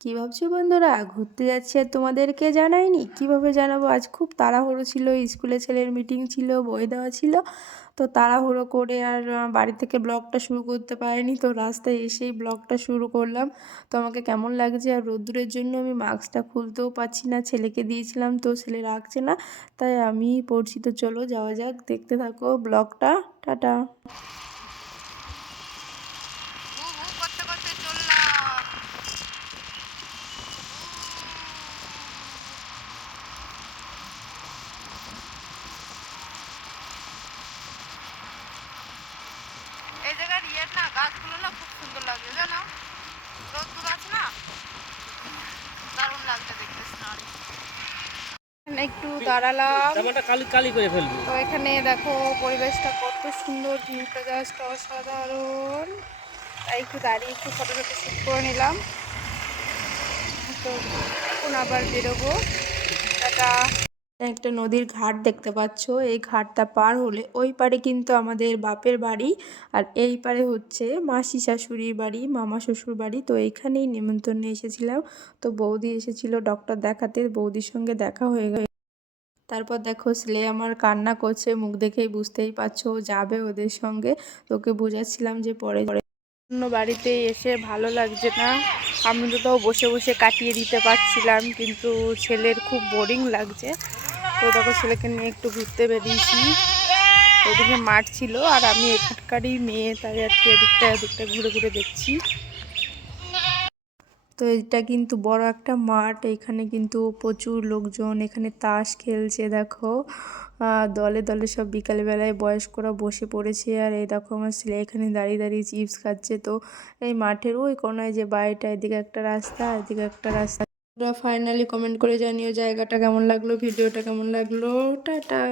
কী ভাবছো বন্ধুরা, ঘুরতে যাচ্ছি আর তোমাদেরকে জানাইনি? কিভাবে জানাবো, আজ খুব তাড়াহুড়ো ছিল, স্কুলে ছেলের মিটিং ছিল, বই দেওয়া ছিল, তো তাড়াহুড়ো করে আর বাড়ি থেকে ব্লগটা শুরু করতে পারিনি। তো রাস্তায় এসেই ব্লগটা শুরু করলাম। তো আমাকে কেমন লাগছে, আর রোদ্দুরের জন্য আমি মাস্কটা খুলতেও পারছি না, ছেলেকে দিয়েছিলাম তো ছেলে রাখছে না, তাই আমি পড়ছি। তো চলো যাওয়া যাক, দেখতে থাকো ব্লগটা। টাটা। এই জায়গার না গাছগুলো না খুব সুন্দর লাগছে, জানো? রোদ্দুর আছে না, দারুণ লাগছে দেখতে। একটু দাঁড়ালাম, তো এখানে দেখো পরিবেশটা কত সুন্দর, ভিউটা জাস্ট অসাধারণ। তাই একটু দাঁড়িয়ে একটু ফটো ফটো শ্যুট করে নিলাম। তো এখন আবার বেরোবো। টাটা। একটা নদীর ঘাট দেখতে পাচ্ছ, এই ঘাটটা পার হলে ওই পারে কিন্তু আমাদের বাপের বাড়ি, আর এই পারে হচ্ছে মাসি শাশুড়ির বাড়ি, মামা শ্বশুর বাড়ি। তো এইখানেই নিমন্ত্রণে এসেছিলাম। তো বৌদি এসেছিল ডক্টর দেখাতে, বৌদির সঙ্গে দেখা হয়ে গেল। তারপর দেখো ছেলে আমার কান্না করছে, মুখ দেখেই বুঝতেই পারছো ও যাবে ওদের সঙ্গে। তোকে বোঝাচ্ছিলাম যে পরে অন্য বাড়িতে এসে ভালো লাগছে না, আমি তো তাও বসে বসে কাটিয়ে দিতে পারছিলাম, কিন্তু ছেলের খুব বোরিং লাগছে। তো দেখো ছেলেকে নিয়ে একটু ঘুরতে বেরিয়েছি। ওদিকে মাঠ ছিল আর আমি এখানকারই মেয়ে, তাই আর কি এদিকটা ঘুরে ঘুরে দেখছি। তো এটা কিন্তু বড় একটা মাঠ, এখানে কিন্তু প্রচুর লোকজন এখানে তাস খেলছে। দেখো দলে দলে সব বিকালবেলায় বয়স্করা বসে পড়েছে, আর এই দেখো আমার ছেলে এখানে দাঁড়িয়ে দাঁড়িয়ে চিপস খাচ্ছে। তো এই মাঠের ওই কোনায় যে বাড়িটা, এদিকে একটা রাস্তা, এদিকে একটা রাস্তা। ফাইনালি কমেন্ট করে জানিও জায়গাটা কেমন লাগলো, ভিডিওটা কেমন লাগলো। টাটা।